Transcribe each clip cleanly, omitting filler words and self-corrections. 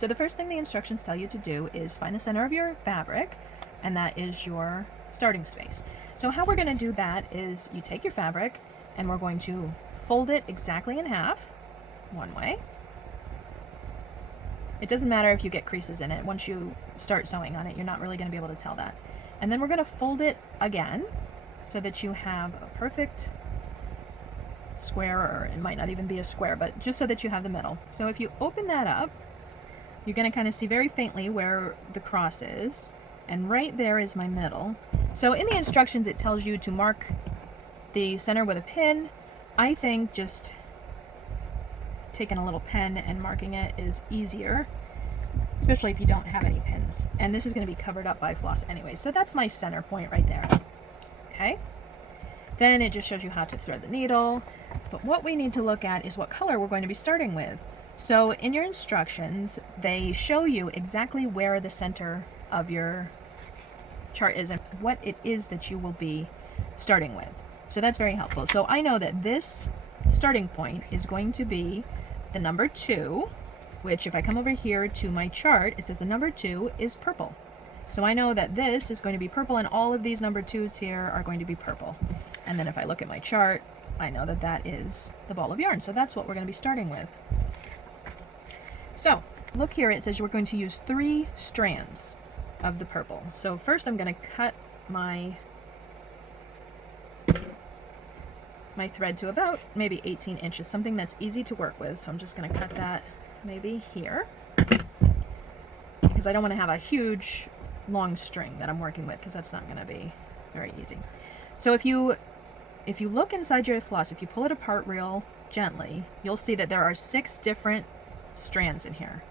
So the first thing the instructions tell you to do is find the center of your fabric, and that is your starting space. So how we're going to do that is you take your fabric and we're going to fold it exactly in half, one way. It doesn't matter if you get creases in it. Once you start sewing on it, you're not really going to be able to tell that. And then we're going to fold it again so that you have a perfect square, or it might not even be a square, but just so that you have the middle. So if you open that up, you're going to kind of see very faintly where the cross is, and right there is my middle. So in the instructions it tells you to mark the center with a pin. I think just taking a little pen and marking it is easier, especially if you don't have any pins. And this is going to be covered up by floss anyway, so that's my center point right there. Okay, then it just shows you how to thread the needle, but what we need to look at is what color we're going to be starting with. So in your instructions they show you exactly where the center of your chart is and what it is that you will be starting with. So that's very helpful. So I know that this starting point is going to be the number 2, which if I come over here to my chart, it says the number 2 is purple. So I know that this is going to be purple, and all of these number 2s here are going to be purple. And then if I look at my chart, I know that that is the ball of yarn. So that's what we're going to be starting with. So look here, it says we're going to use 3 strands of the purple. So first I'm going to cut my thread to about maybe 18 inches, something that's easy to work with. So I'm just going to cut that maybe here, because I don't want to have a huge long string that I'm working with, because that's not going to be very easy. So if you look inside your floss, if you pull it apart real gently, you'll see that there are 6 different strands in here,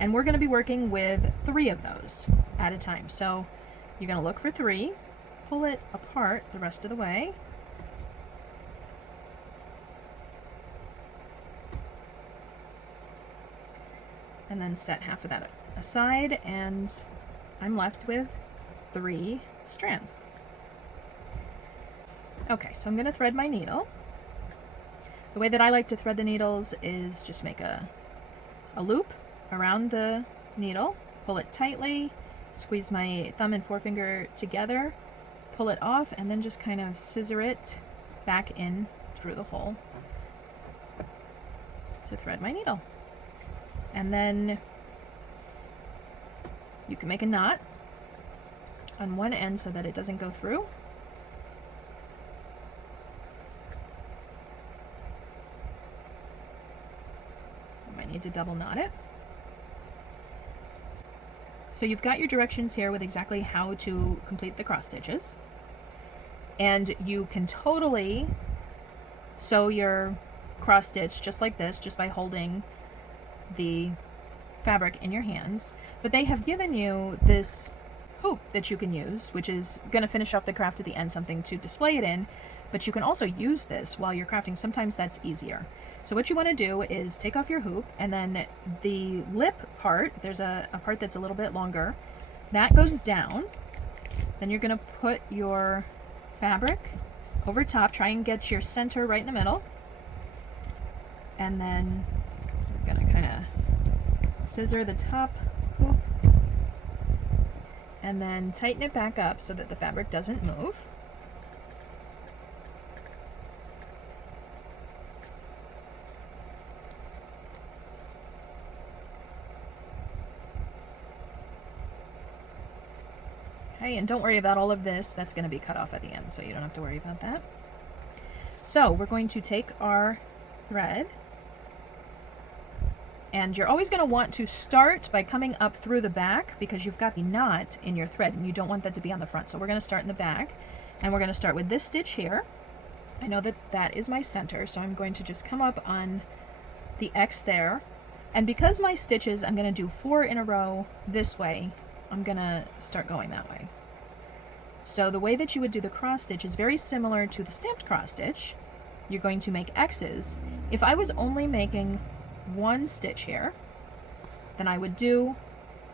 and we're going to be working with 3 of those at a time. So you're going to look for 3, pull it apart the rest of the way, and then set half of that aside, and I'm left with 3 strands. Okay, so I'm going to thread my needle. The way that I like to thread the needles is just make a loop around the needle, pull it tightly, squeeze my thumb and forefinger together, pull it off, and then just kind of scissor it back in through the hole to thread my needle. And then you can make a knot on one end so that it doesn't go through. You might need to double knot it. So you've got your directions here with exactly how to complete the cross stitches. And you can totally sew your cross stitch just like this, just by holding the fabric in your hands. But they have given you this hoop that you can use, which is going to finish off the craft at the end, something to display it in, but you can also use this while you're crafting. Sometimes that's easier. So what you want to do is take off your hoop, and then the lip part, there's a part that's a little bit longer, that goes down. Then you're going to put your fabric over top, try and get your center right in the middle, and then I'm going to kind of scissor the top hoop and then tighten it back up so that the fabric doesn't move. Okay, and don't worry about all of this, that's going to be cut off at the end, so you don't have to worry about that. So we're going to take our thread, and you're always going to want to start by coming up through the back, because you've got the knot in your thread and you don't want that to be on the front. So we're going to start in the back, and we're going to start with this stitch here. I know that that is my center, so I'm going to just come up on the X there, and because my stitches, I'm going to do 4 in a row this way, I'm going to start going that way. So the way that you would do the cross stitch is very similar to the stamped cross stitch. You're going to make X's. If I was only making 1 stitch here, then I would do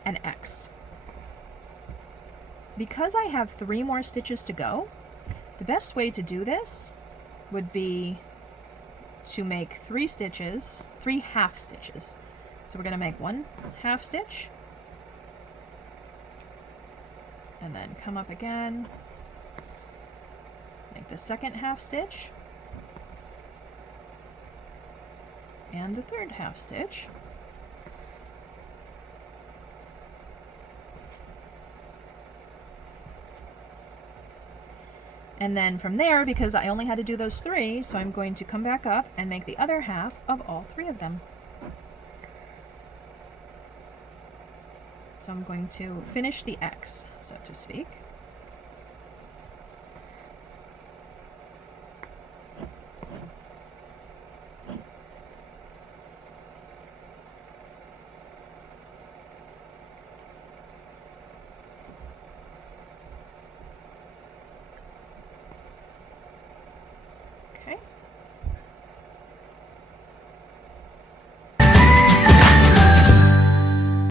an X. Because I have 3 more stitches to go, the best way to do this would be to make 3 stitches, 3 half stitches. So we're going to make 1 half stitch, and then come up again, make the second half stitch, and the third half stitch. And then from there, because I only had to do those 3, so I'm going to come back up and make the other half of all 3 of them. So I'm going to finish the X, so to speak.